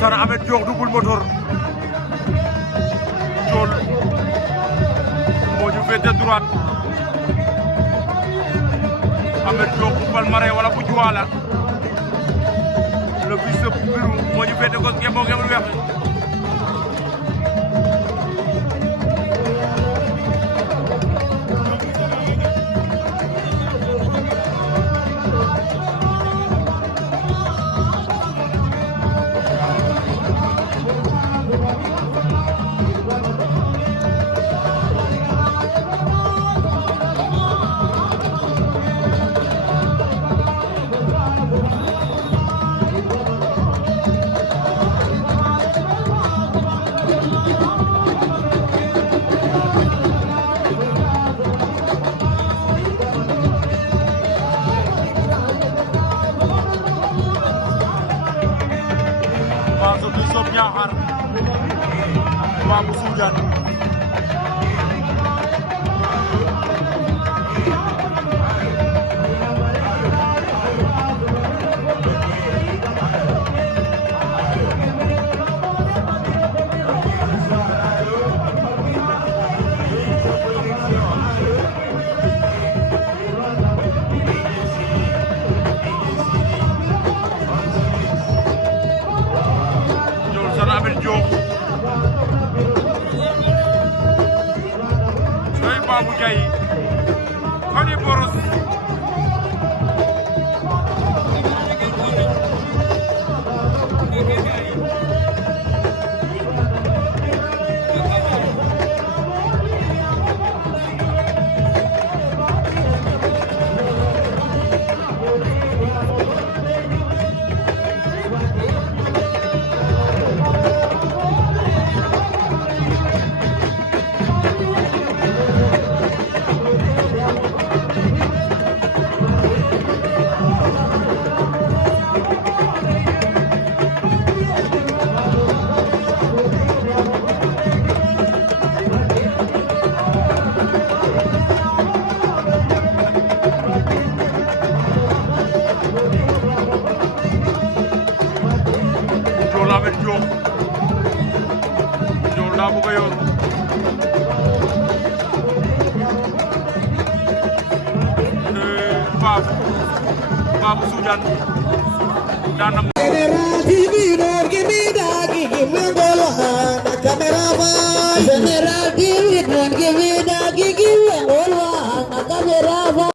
Sana Ahmed Diokh double moteur Ndiol moo ñu féete droite Ahmed Diokh bu Palmarin wala bu Juwaala le fils de Birou moo ñu féete gauche ngeen lu weex Sob Niakhar waa bu Soundiane Sana Ahmed Diokh soy Babou Ndiaye Fally Boros Ahmed Diokh Ndiol daa bëgg a yor Babou Soundiane daan na